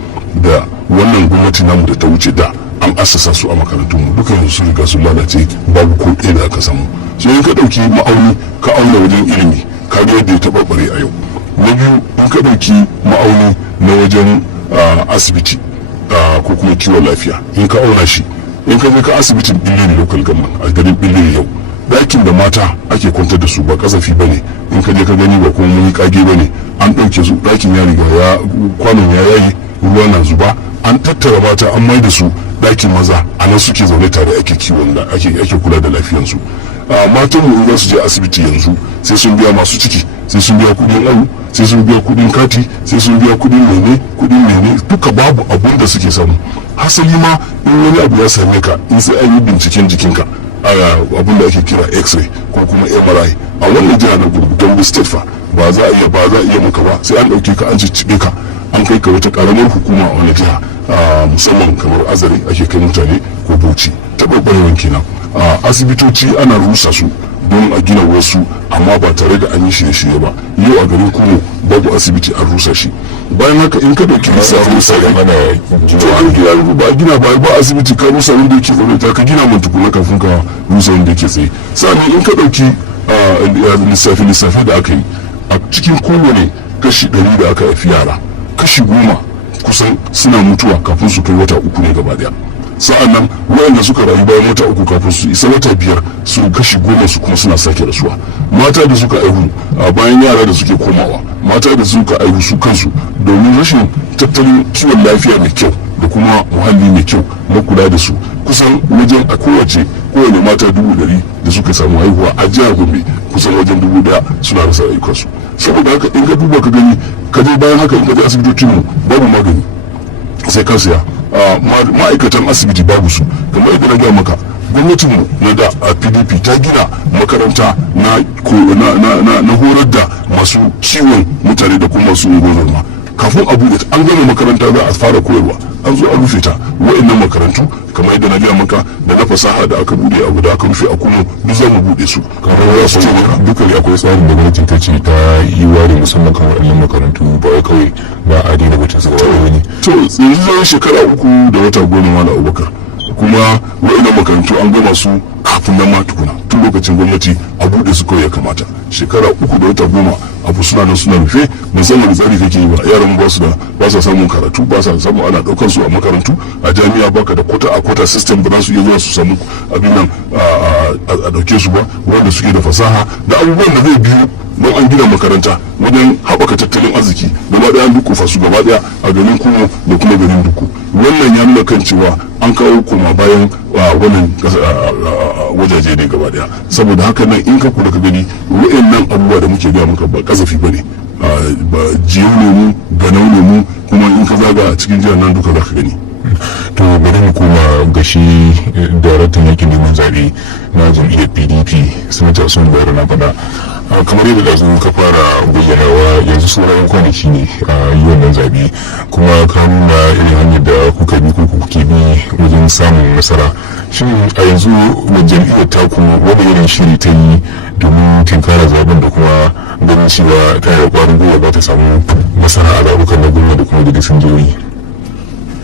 da wannan gwamnati namu da ta wuce da an assasa su a makarantun mu, duka yanzu sun riga sun lalace, babu ko ɗaya da aka samu. Sai in ka ɗauki ma'auni ka auna wajen ilimi, ka ga yadda ya taɓarɓare a yau. Na biyu, in ka ɗauki ma'auni na wajen asibiti ko kuma kiwon lafiya, in ka auna shi, in ka je ka asibitin Billiri local government a garin Billiri yau, ɗakin da mata ake kwantar da su ba kasafi ba ne, in ka je ka gani ba kuma mun yi kage ba ne, an ɗauke su ɗakin ya riga ya kwanon ya yayi ruwa na zuba, an tattara mata an mai da su ɗakin maza, a nan suke zaune tare ake kiwon da ake kula da lafiyansu. Matan mu za su je asibiti yanzu sai sun biya masu ciki, sai sun biya kudin awu, sai sun biya kudin kati, sai sun biya kudin mene duka babu abun da suke samu. Hasali ma in wani abu ya same ka in sai an yi binciken jikinka abun da ake kira x-ray ko kuma MRI a wannan jiha na Gombe state fa ba za a iya maka ba, sai an dauke ka an ciccibe ka an kai ka wata karamar hukuma a wani jiha, musamman kamar Azare ake kai mutane ko Bauchi. Taɓarɓarewan kenan. Asibitoci ana rusa su don a gina wasu amma ba tare da an yi shirye-shirye ba. Yau a garin Kumo babu asibiti an rusa shi. Bayan haka in ka dauki lissafin sai ba a gina ba asibiti ka rusa wanda yake zaune ta ka gina mun tukuna kafin ka rusa wanda yake tsaye. Sannan in ka dauki lissafi da aka yi a cikin kowane kashi 100 da aka haifi yara, kashi 10 kusan suna mutuwa kafin su kai wata 3 ne gaba daya. Sa'an nan waɗanda suka rayu bayan wata 3 kafin su isa wata 5 su kashi 10 su kuma suna sake rasuwa. Mata da suka aihu bayan yara da suke komawa, mata da suka aihu su kansu domin rashin tattalin kiwon lafiya mai kyau da kuma muhalli mai kyau na kula da su, kusan wajen a kowane mata 100,000 da suka samu haihuwa a jihar Gombe kusan wajen 1,000 suna rasa rayukansu. Saboda haka in ka duba ka gani ka je bayan haka in ka je asibitocin mu babu magani sai ka siya. Ma'aikatan asibiti babu su, kamar yadda na gaya maka gwamnatin mu na da a PDP ta gina makaranta na horar da masu kiwon mutane da kuma masu ungozoma. Kafin a buɗe an gama makaranta za a fara koyarwa, an zo a rufe ta. Wa'annan makarantu kamar yadda na gaya maka da na fasaha da aka buɗe a guda aka rufe a kuma duk za mu buɗe su. Kamar za su ce duka ne akwai tsarin da gwamnati ta ce ta yi ware musamman kan waɗannan makarantu ba wai kawai ba a daina batun su gaba wani. To yanzu zai shekara 3 da wata 10 Malam Abubakar, kuma wa'annan makarantu an gama su kafin nan ma tukuna tun lokacin gwamnati a buɗe su kawai ya kamata. Shekara 3 da wata 10 abu suna nan suna rufe, musamman tsari kake yi ba, yaran ba sa samun karatu, ba sa samu ana ɗaukar su a makarantu. A jami'a baka da kwata system ba za su iya zuwa su samu abin nan a ɗauke su ba, wanda suke da fasaha da abubuwan da zai biyu don an gina makaranta wajen haɓaka tattalin arziki gaba ɗaya an dukufa su gaba ɗaya a garin Kumo da kuma garin Duku. Wannan ya nuna kan cewa an kawo koma bayan wannan wajaje ne gaba ɗaya. Saboda haka nan in ka kula ka gani wa'annan abubuwa da muke gaya maka ba kasafi ba ne, ba jiyo ne mu ganau ne mu, kuma in ka zaga a cikin jihar nan duka za ka gani. To bari mu koma ga shi daraktan yakin neman zaɓe na jam'iyyar PDP sanata Usman Bayero na faɗa kamar yadda da zo ka fara bayyanawa yanzu sauran kwanaki ne a yi wannan zaɓe, kuma ka nuna irin hanyar da kuka bi ko kuke bi wajen samun nasara. Shin a yanzu wa jam'iyyar taku wani irin shiri ta yi domin tinkara zaben da kuma ganin cewa ta yi ƙwarin gwiwa za ta samu nasara a zaɓukan na gwamna da kuma gidan jihohi?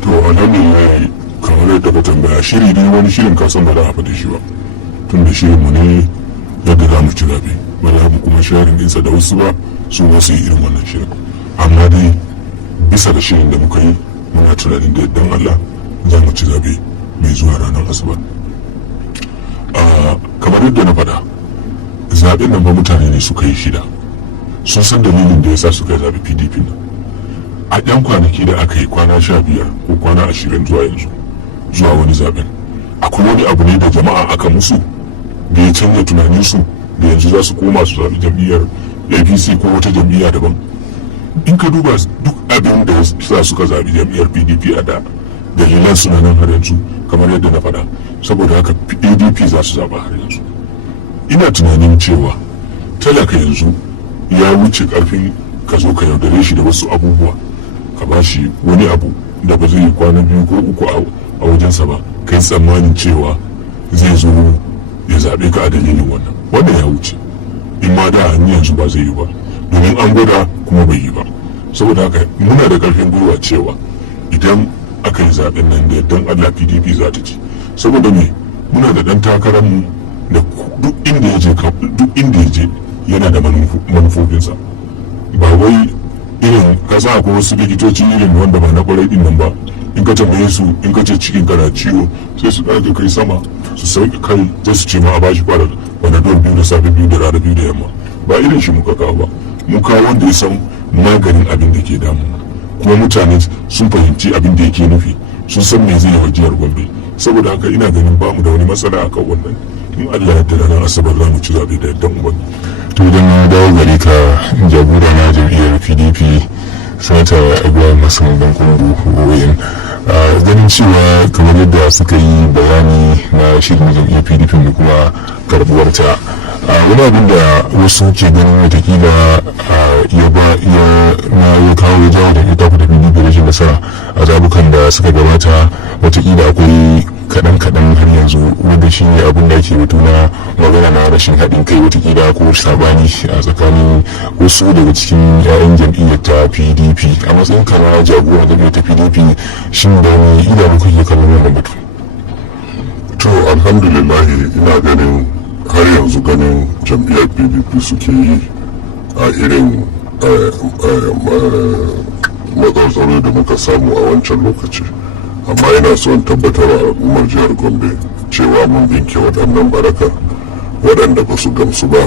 To alhamdulillah kamar yadda ka tambaya, shiri ne wani shirin kasan ba za a faɗi shi ba, tun da shirin mu ne yadda za mu ci zaɓe, ba za mu kuma sharing ɗinsa da wasu ba su wasu yi irin wannan shirin. Amma dai bisa da shirin da muka yi muna tunanin da yaddan Allah za mu ci zaɓe mai zuwa ranar Asabar. Kamar yadda na faɗa, zaɓen nan ba mutane ne suka yi shida, sun san dalilin da ya sa suka yi zaɓe PDP nan. A ɗan kwanaki da aka yi kwana 15 ko kwana 20 zuwa yanzu zuwa wani zaben, akwai wani abu ne da jama'a aka musu da ya canza tunaninsu da yanzu za su koma su zaɓi jam'iyyar APC ko wata jam'iyya daban. In ka duba duk abin da sa suka zaɓi jam'iyyar PDP a da, dalilan suna nan har yanzu kamar yadda na faɗa, saboda haka PDP za su zaɓa har yanzu. Ina tunanin cewa talaka yanzu ya wuce ƙarfin ka zo ka yaudare shi da wasu abubuwa, ka ba shi wani abu da ba zai yi kwana 2 ko 3 a wajensa ba, kai tsammanin cewa zai zo ya zaɓe ka a dalilin wannan ya wuce. In ma da hannu yanzu ba zai yi ba, domin an gwada kuma bai yi ba. Saboda haka muna da ƙarfin gwiwa cewa idan aka yi zaɓen nan da yardan Allah PDP za ta ci, saboda me muna da ɗan takararmu da duk inda ya je yana da manufofinsa. Ba wai irin kasa ko wasu likitoci irin wanda ba na kwarai din nan ba, in ka tambaye su in ka ce cikin kana ciwo sai su ɗaga kai sama su sauke kai sai su ce ma a bashi kwarar panadol 2 da safe 2 da rana 2 da yamma. Ba irin shi muka kawo ba, mu kawo wanda ya san maganin abin da ke damu, kuma mutane sun fahimci abin da yake nufi, sun san me zai yi wa jihar Gombe. Saboda haka ina ganin bamu da wani matsala akan wannan. In Allah ya yarda ranar Asabar za mu ci zaɓe da yardan ubangi. To idan na dawo gare ka jagora na jam'iyyar PDP sanata Ibrahim Hassan Dankungu OAN, ganin cewa kamar yadda suka yi bayani na shirin jam'iyyar PDP da kuma karbuwarta, wani abin da wasu ke ganin watakila ya kawo ya jawo da ita da PDP rashin nasara a zabukan da suka gabata, watakila akwai kaɗan har yanzu wanda shi ne abin da ke batu na magana na rashin haɗin kai watakila ko sabani a tsakanin wasu daga cikin 'ya'yan jam'iyyar ta PDP. A matsayin kama jagoran jam'iyyar ta PDP shin da wani idanu kake kallon wannan batu? To alhamdulillah ina ganin har yanzu ganin jam'iyyar PDP suke yi a irin matsaltsalo da muka samu a wancan lokaci, amma ina son tabbatar wa al'ummar jihar Gombe cewa mun binke waɗannan baraka waɗanda ba su gamsu ba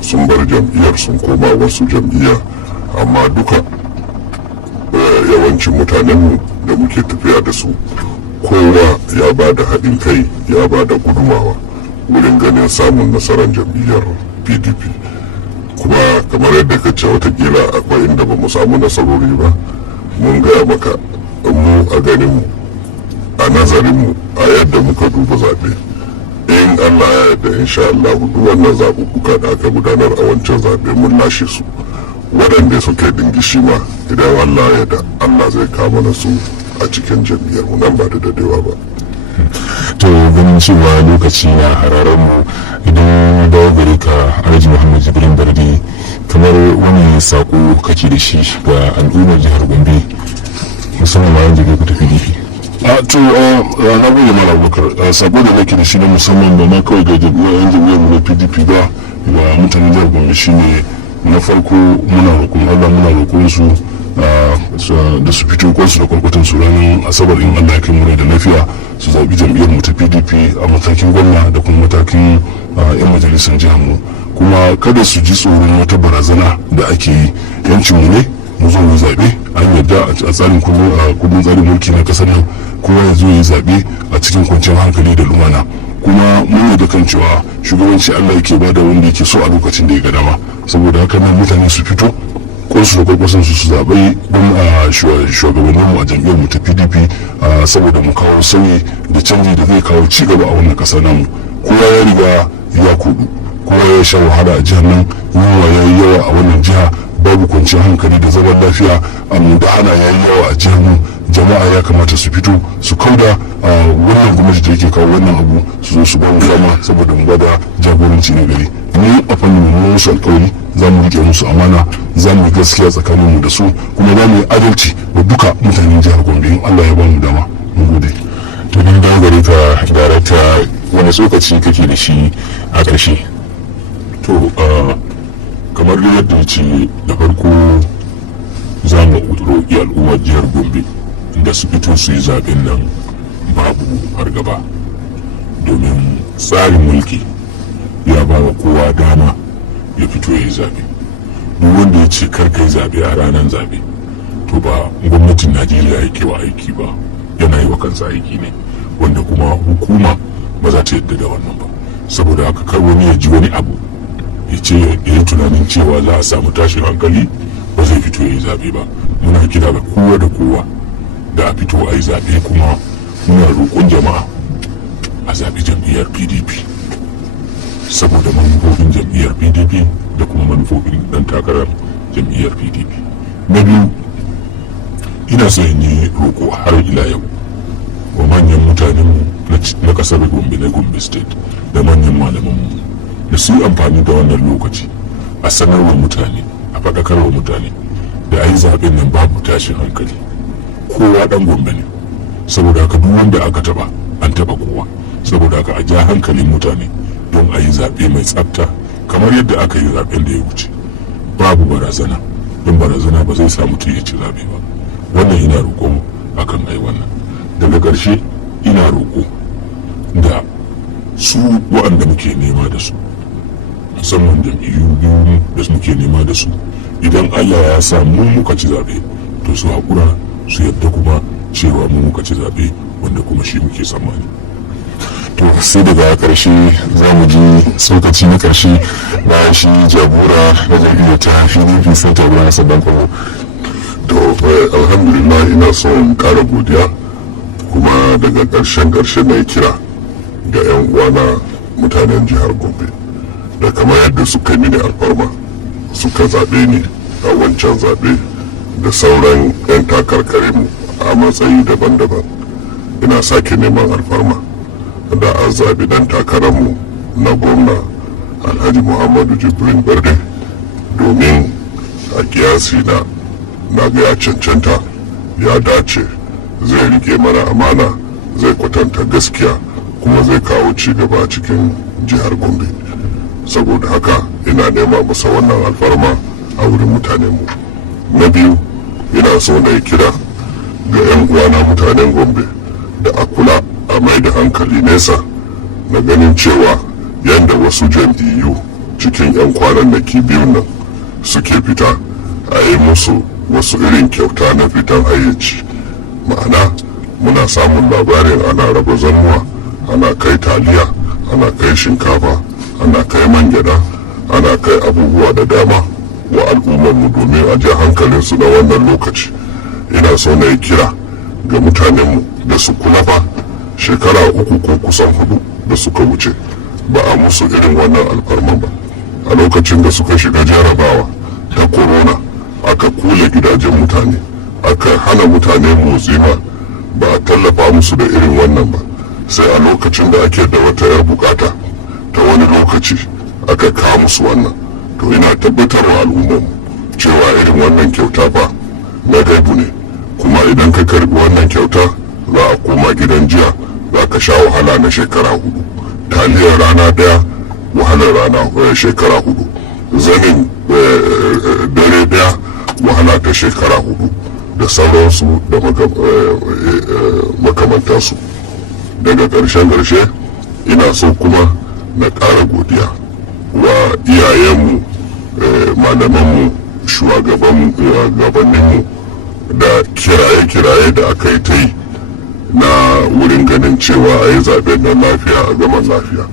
sun bar jam'iyyar sun koma wasu jam'iyya, amma duka yawancin mutanenmu da muke tafiya da su kowa ya ba da haɗin kai ya ba da gudumawa wurin ganin samun nasarar jam'iyyar PDP. Kuma kamar yadda ka ce watakila akwai inda ba mu samu nasarori ba, mun gaya maka mu a ganinmu a nazarinmu a yadda muka duba zaɓe, in Allah ya yarda insha Allah duk wannan zaɓuɓɓuka da aka gudanar a wancan zaɓe mun lashe su, waɗanda suka dingishi ma idan Allah ya yarda Allah zai kama na su a cikin jam'iyyar mu nan ba da dadewa ba. To ganin cewa lokaci na hararen mu, idan dawo gare ka Alhaji Muhammad Jibrin Barde, kamar wani sako kake da shi ga al'ummar jihar Gombe musamman ma yanzu ku tafi PDP? na gode mala Abubakar, sako da nake da shi na musamman ba ma kawai ga jam'iyyar mu na PDP ba ga mutanen jihar Gombe shine na farko muna roƙon Allah, muna roƙon su da su fito kwansu da kwarkwatan su ranar Asabar in Allah ya kai mu da lafiya, su zaɓi jam'iyyar mu ta PDP a matakin gwamna da kuma matakin 'yan majalisar jihar mu. Kuma kada su ji tsoron wata barazana da ake yi, yancin mu ne mu zo mu zaɓe, an yarda a tsarin kundin tsarin mulki na kasar nan kowa ya zo ya zaɓe a cikin kwanciyar hankali da lumana. Kuma mun yarda kan cewa shugabanci Allah yake bada wanda yake so a lokacin da ya ga dama, saboda haka nan mutane su fito kwansu da kwakwasan su zaɓai don shugabannin mu a jam'iyyar mu ta PDP, saboda mu kawo sauyi da canji da zai kawo ci gaba a wannan ƙasa namu. Kowa ya riga ya kudu, kowa ya sha wahala a jihar nan, yunwa ya yi yawa a wannan jiha, babu kwanciyar hankali da zaman lafiya, da hana ya yi yawa a jihar mu. Jama'a ya kamata su fito su kauda wannan gwamnati da yake kawo wannan abu, su zo su ba mu dama saboda mu bada jagoranci na gari. Ni a fannin mu musu alƙawari za mu rike musu amana, za mu yi gaskiya tsakanin mu da su, kuma za mu yi adalci wa duka mutanen jihar Gombe in Allah ya ba mu dama. Mun gode. To din dawo gare ka darakta, wani tsokaci kake da shi a ƙarshe? To kamar yadda ya ce da farko za mu roƙi al'ummar jihar Gombe da su fito su yi zaɓen nan babu fargaba, domin tsarin mulki ya ba wa kowa dama ya fito ya yi zaɓe. Duk wanda ya ce kar kai zaɓe a ranar zaɓe to ba gwamnatin Najeriya yake wa aiki ba, yana yi wa kansa aiki ne, wanda kuma hukuma ba za ta yadda da wannan ba. Saboda haka kar wani ya ji wani abu ya ce ya yi tunanin cewa za a samu tashin hankali ba zai fito ya yi zaɓe ba. Muna kira ga kowa da kowa da a fito a yi zaɓe, kuma muna roƙon jama'a a zaɓi jam'iyyar PDP saboda manufofin jam'iyyar PDP da kuma manufofin ɗan takarar jam'iyyar PDP. Na biyu, ina so in yi roƙo har ila yau wa manyan mutanenmu na ƙasar Gombe, na Gombe State, da manyan malamanmu da su yi amfani da wannan lokaci a sanarwa mutane, a faɗakarwa mutane da a yi zaɓen nan babu tashin hankali. Kowa ɗan Gombe ne, saboda haka duk wanda aka taɓa an taɓa kowa. Saboda haka a ja hankalin mutane don a yi zaɓe mai tsafta kamar yadda aka yi zaɓen da ya wuce, babu barazana, don barazana ba zai sa mutum ya ci zaɓe ba. Wannan ina roƙon akan ai wannan. ƙarshe ina roƙo da su waɗanda muke nema da su, musamman jam'iyyu biyu da muke nema da su, idan Allah ya sa mu muka ci zaɓe to su haƙura su yadda kuma cewa mu muka ci zaɓe wanda kuma shi muke tsammani. To sai daga ƙarshe za mu ji tsokaci na ƙarshe na shi jagora na jam'iyyar ta PDP sai ta gudanar sabon kwallo. To alhamdulillah ina son ƙara godiya kuma daga ƙarshe na kira ga 'yan uwana mutanen jihar Gombe da kamar yadda suka yi mini alfarma suka zaɓe ni a wancan zaɓe da sauran 'yan takarkarinmu a matsayi daban-daban, ina sake neman alfarma da a zaɓi ɗan takararmu na gwamna Alhaji Muhammadu Jibrin Barde, domin a kiyasi na ga ya cancanta, ya dace, zai rike mana amana, zai kwatanta gaskiya kuma zai kawo ci gaba a cikin jihar Gombe. Saboda haka ina nema masa wannan alfarma a wurin mutanenmu. Na biyu, ina so na yi kira ga 'yan uwana mutanen Gombe da a kula a mai da hankali nesa na ganin cewa yadda wasu jam'iyyu cikin 'yan kwanannaki biyun nan suke fita a yi musu wasu irin kyauta na fitan hayyaci. Ma'ana muna samun labarin ana raba zannuwa, ana kai taliya, ana kai shinkafa, ana kai man gyada, ana kai abubuwa da dama wa al'ummarmu domin a ja hankalinsu na wannan lokaci. Ina so na yi kira ga mutanenmu da su kula fa, shekara 3 ko kusan 4 da suka wuce ba a musu irin wannan alfarman ba. A lokacin da suka shiga jarabawa ta corona aka kule gidajen mutane, aka hana mutane motsi ma, ba a tallafa musu da irin wannan ba. Sai a lokacin da ake da wata 'yar bukata ta wani lokaci aka kawo musu wannan. To ina tabbatar wa al'ummarmu cewa irin wannan kyauta fa na gaibu ne, kuma idan ka karbi wannan kyauta za a koma gidan jiya, za ka sha wahala na shekara 4. Taliyar rana daya, wahalar rana shekara 4. Zanin dare daya, wahala ta shekara 4, da sauransu da makamantansu. Daga ƙarshe ina so kuma na ƙara godiya wa iyayenmu, malamanmu, shugabanninmu da kiraye-kiraye da aka yi ta yi na wurin ganin cewa a yi zaben nan lafiya a gaman lafiya.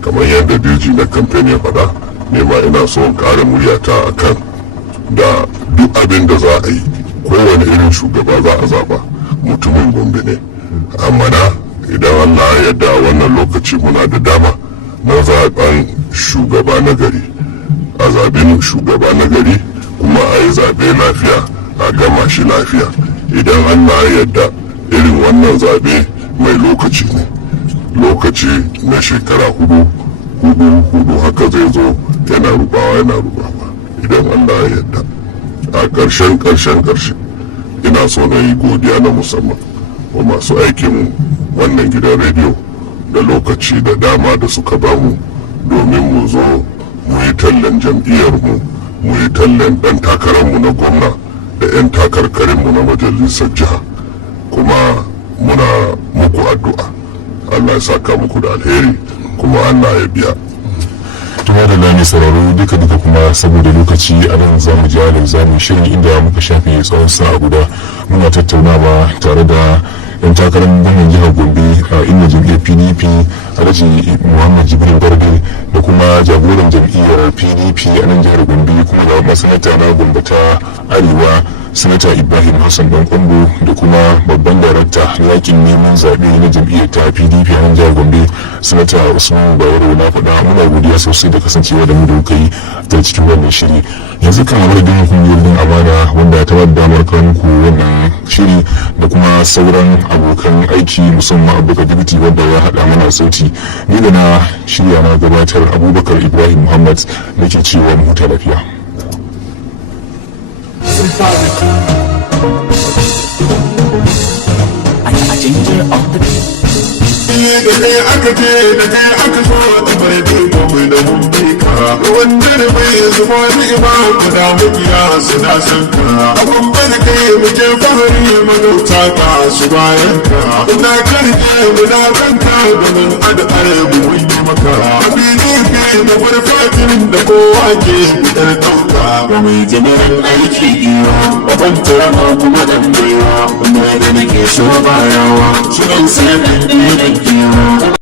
Kamar yadda dirji na kamfen ya faɗa, nema ina son ƙara muryata a kan da duk abin da za a yi, kowane irin shugaba za a zaɓa mutumin Gombe ne. Amma idan Allah ya yarda a wannan lokaci muna da dama na zaɓen shugaba na gari, a zaɓen shugaba na gari kuma a yi zaɓe lafiya a gama shi lafiya. Idan Allah ya yarda irin wannan zaɓe mai lokaci ne, lokaci na shekara 4 haka zai zo yana rubawa idan Allah ya yarda. A ƙarshe ina so na yi godiya na musamman wa masu aikin wannan gidan rediyo da lokaci da dama da suka bamu domin mu zo mu yi tallan jam'iyyarmu, mu yi tallan ɗan takararmu na gwamna da 'yan takarkarinmu na majalisar jiha. Kuma muna muku addu'a, Allah ya saka muku da alheri kuma Allah ya biya. Tuma da lami sauraro duka kuma saboda lokaci a nan za mu ja da zamu shirin inda muka shafe tsawon sa'a guda muna tattaunawa tare da 'yan takarar gwamnan jihar Gombe a inda jam'iyyar PDP Alhaji Muhammad Jibrin Barde da kuma jagoran jam'iyyar PDP a nan jihar Gombe kuma da masanata na Gombe ta Arewa Sanata Ibrahim Hassan Dan Kwambo da kuma babban darakta yakin neman zaɓe na jam'iyyar ta PDP a nan jihar Gombe Sanata Usman Bayero. Na faɗa muna godiya sosai da kasancewa da mu da kuka yi ta cikin wannan shiri. Yanzu kan madadin kungiyoyin amana wanda ya taɓa damar kawo muku wannan shiri da kuma sauran abokan aiki musamman Abubakar Dibiti wanda ya haɗa mana sauti, ni da na shirya na gabatar Abubakar Ibrahim Muhammad nake cewa mu huta lafiya. I ginger on the da kai aka je da kai aka zo da farbe komai da mun bi ka wanda da bai zuba ni'ima guda makiya suna san ka abun bada kai muke fahari magauta ka su bayan ka ina karke muna ranka domin addu'ar mu mun yi maka PDP da farfatin da kowa ke fitar ɗauka ba mai jimirin aiki iyo babban turama kuma ɗan baiwa kuma da nake so bayawa shirin sanar da